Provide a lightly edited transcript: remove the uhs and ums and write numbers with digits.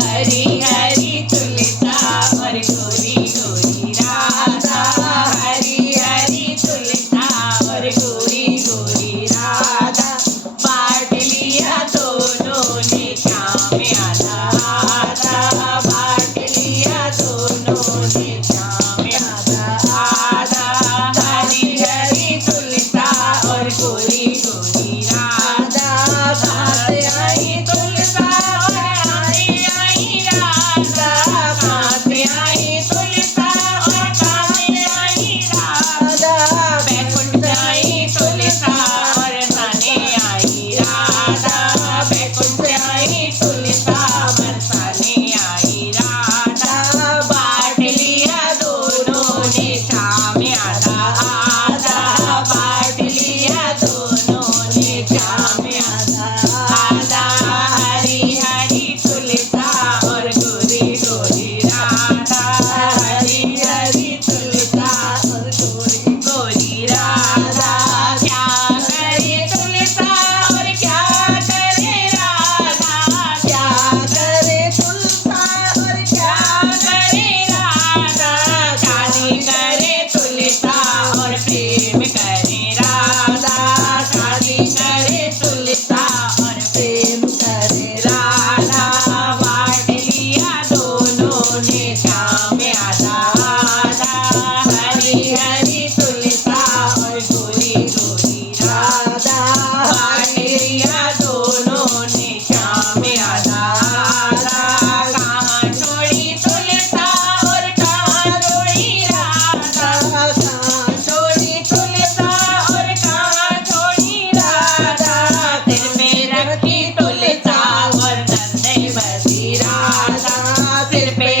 हरी हरी तुलसा और गोरी गोरी राधा, हरी हरी तुलसा और गोरी गोरी राधा। बांट लिया दोनों ने श्याम आधा आधा, बांट लिया दोनों ने श्याम आधा आधा। हरी हरी तुलसा और गोरी गोरी राधा, कहाँ से आई तुलसा और आई आई राधा, कहाँ से आई तुलसा और कहाँ से आई राधा। बैकुंठ आई तुलसा और थाने आई राधा, बैकुंठ आई तुलसा बरसाने आई राधा। बांट लिया दोनों ने श्याम आधा आधा, बांट लिया दोनों ने श्याम आधा आधा। हरी हरी तुलसा और गोरी गोरी राधा, हरी हरी तुलसा और गोरी गोरी राधा। क्या करे तुलसा और क्या करे राधा, क्या करे तुलसा और क्या करे राधा। शादी करे तुलसा और प्रेम करे राधा, शादी करे तुलसा और प्रेम करे राधा। बांट लिया दोनों ने श्याम आधा आधा, हरी हरी तुलसा और गोरी गोरी राधा। बांट लिया दोनों ने श्याम आधा आधा। कहाँ छोड़ी तुलसा और कहाँ छोड़ी राधा, कहाँ छोड़ी तुलसा और कहाँ छोड़ी राधा। सिर पे रखी तुलसा और कंधे बसी राधा, सिर पे